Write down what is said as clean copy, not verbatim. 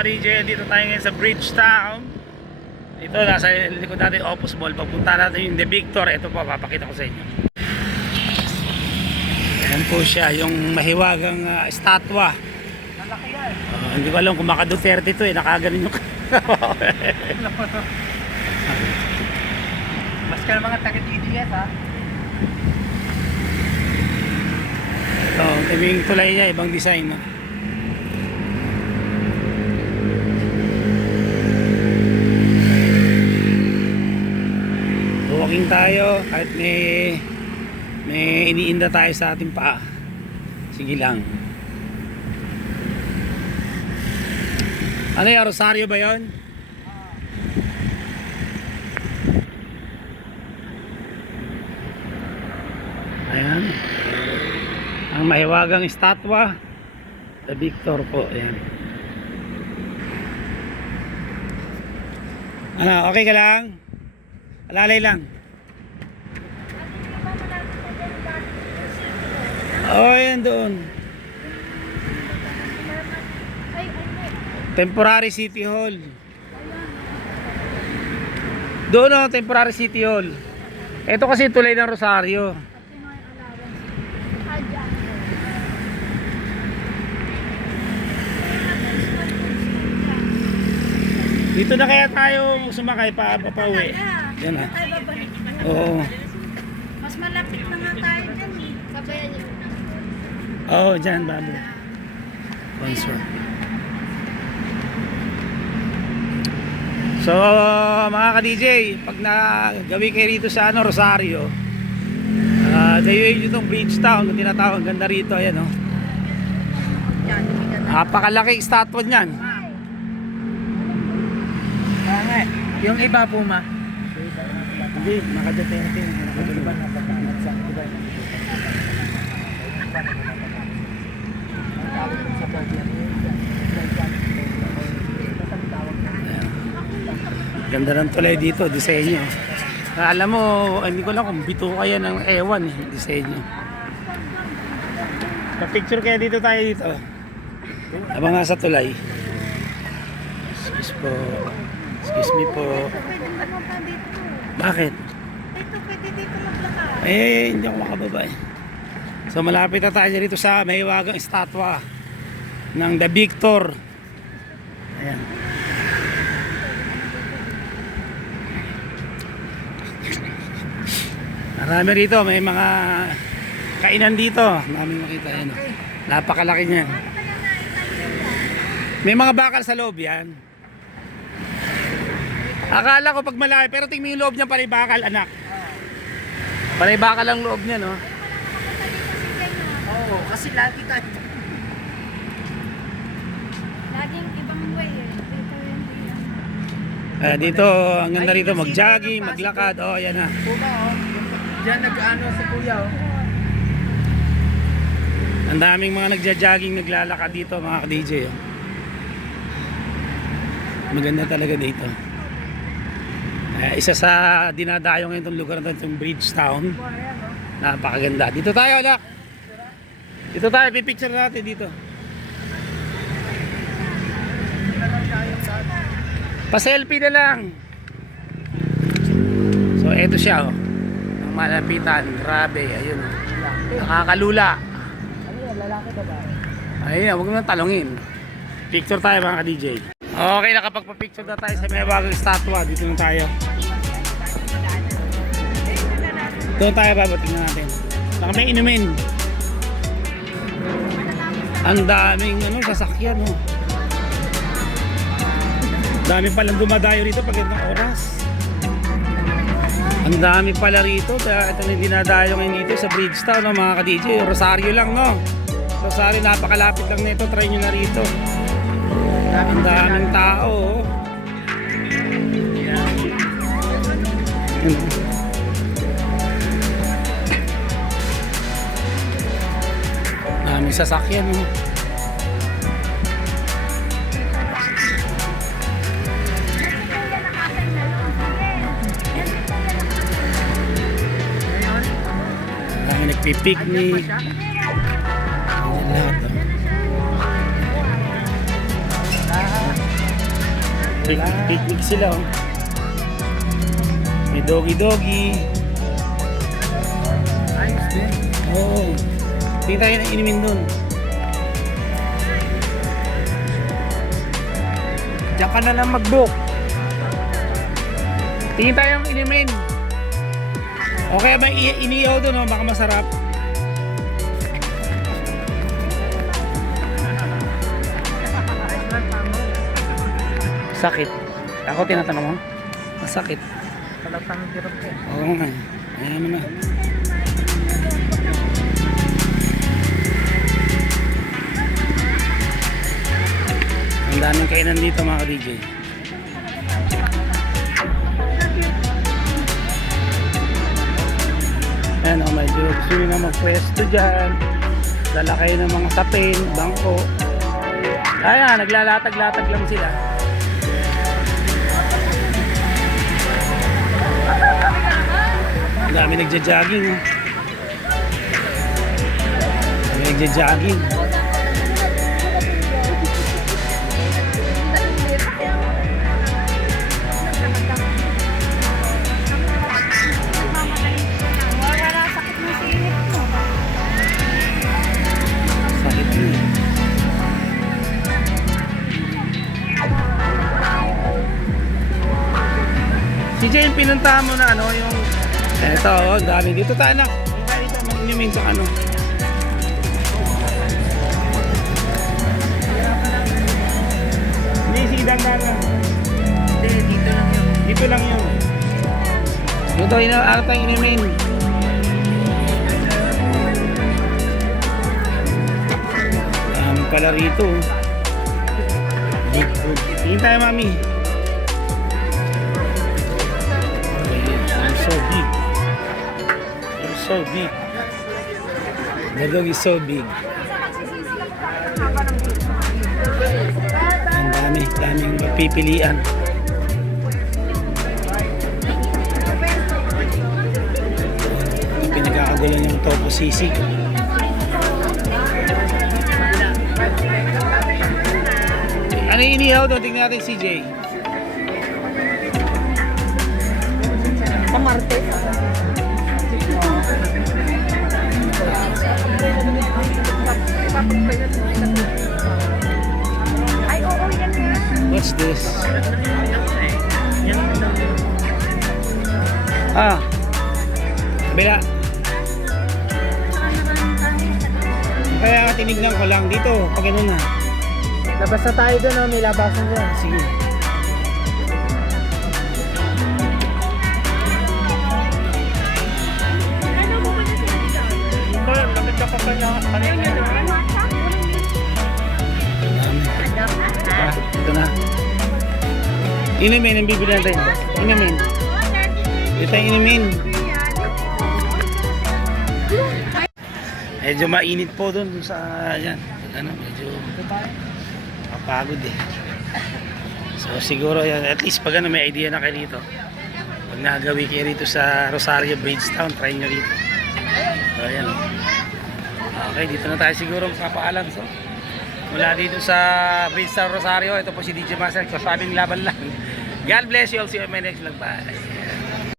mga DJ, dito tayo ngayon sa Bridgetown. Ito, nasa likod natin Opus Mall. Papunta natin yung The Victor. Ito po, papakita ko sa inyo. Ayan po siya, yung mahiwagang estatwa. Malaki yan. Hindi ko alam kung maka Duterte ito eh, nakaganin yung Mas ka ng mga taga-TDS ha. ito, tabing tulay niya, ibang design. Walking tayo kahit may iniinda tayo sa ating paa. Sige lang. Ano yung Rosario ba yun? Ayan. Ang mahiwagang estatwa, The Victor po. Ayan. Ano, okay ka lang? Alalay lang. Oh, yan doon. Temporary City Hall. Doon o, Temporary City Hall. Ito kasi tulay ng Rosario. Dito na kaya tayo sumakay pa pauwi. Yan ha. Oo. Mas malapit na nga tayo dyan eh. Sabayan niyo. Oo, dyan bago. Sponsor. So mga ka-DJ, pag nagawi kayo rito sa Rosario, dayuin nyo itong Bridgetown, kung tinatawag, ganda rito, ayan o. Napakalaki estatwa niyan. Yung iba Puma. Hindi, naka-Duterte. Ganda ng tulay dito, disenyo. Alam mo, hindi ko lang kung bito kaya ng ewan eh, disenyo. Pa-picture kaya dito tayo dito. Habang nasa tulay. Excuse po. Excuse me po. Pwede ano pa dito. Bakit? Ito pwede dito maglakad. Hindi ako makababa eh. So malapit na tayo dito sa mahiwagang estatwa ng The Victor. Ayan. Marami rito, may mga kainan dito. Marami makita yan. Napakalaki niyan. May mga bakal sa loob yan. Akala ko pag malaki, pero tingnan yung loob niya panay bakal, anak. Panay bakal ang loob niya, no? Oo, kasi lagi tayo. Laging ibang way eh. Dito yung Dito, ang ganda rito, mag-jogging, maglakad. Oh, yan na. Puma oh. Diyan nag-ano sa kuya oh. Ang daming mga nagja-jogging, naglalakad dito, mga ka-DJ. Oh. Maganda talaga dito. Isa sa dinadayo ngayon itong lugar na itong Bridgetown. Napakaganda. Dito tayo, anak. Dito tayo, pipicture natin dito. Pa-selfie na lang. So, eto siya, oh. Ang malapitan. Grabe, ayun. Nakakalula. Ano yan, lalaki ka ba? Ayun, huwag mo nang talongin. Picture tayo, mga ka-DJ. Okay, nakapagpa-picture na tayo sa may bagong estatwa. Dito na tayo. Doon tayo babatingin natin. Baka may inumin. Ang daming sasakyan. Oh. Dami palang dumadayo rito pag itong oras. Ang dami pala rito. Kaya ito yung dinadayo ngayon dito sa Bridgetown, no, mga ka-DJ. Rosario lang, no? Rosario, napakalapit lang nito. Try nyo na rito. Ang daming tao. Oh. Daming sasakyan. Oh. Daming nagpipiknik. Ayan lahat. Oh. Picnic sila, oh. May doggy-doggy. Ayos din. Oo. Tingin tayo na inimin dun. Diyan ka na lang mag-book. Tingin tayo ng inimin. Okay ba iniyaw dun, oh? Baka masarap. Sakit. Ako tinatanong mo? Masakit. Palatang hirap eh. Oo nga. Ayan mo na. Ang daming kainan dito mga ka-DJ. Ayan o, medyo gusto nyo na magpwesto dyan. Dala kayo ng mga sapin, bangko. Ayan, naglalatag-latag lang sila. Ang dami nagja-jogging, oh. Ang dami nagja-jogging. Wala sakit ng sihip mo. Sakit yun. Si Jane, pinuntahan mo na ano yung... Eto, oh, dami dito tayo anak. Dito, mag-inimin sa ano. Hindi, sidang na lang. Hindi, dito lang yun. Dito lang yun. Dito, inaarap tayong inimin. Pala rito. Big food. Tingin tayo, mami. They're so big. They're so big. The dog is so big. Ang daming mapipilian. Pinagkakagulan yung topo sisig. Ano yung inihaw doon? Tingnan natin CJ. Kamarte. Ay, oo, yan nga. What's this? Ah. Kabila. Kaya nga tinignan ko lang dito. Pag ano na. Labas na tayo doon, oh. May labasan dyan. Sige. Ano mo ba na sila dito? Ito, bakit ka pa kanya? Dami. Ah, ito na. Inumin ang bibili natin. Inumin. Ito yung inumin. Medyo mainit po doon sa yan. Ano, medyo kapagod eh. So siguro yan, at least pag ano, may idea na kayo dito. Pag nagawi kayo rito sa Rosario Bridgetown, try nyo rito. So ayan. Okay, dito na tayo siguro magpapaalam. So mula dito sa Bridgetown Rosario, ito po si DJ Marcel. Kasabing laban lang. God bless you all. See you on my next vlog. Bye.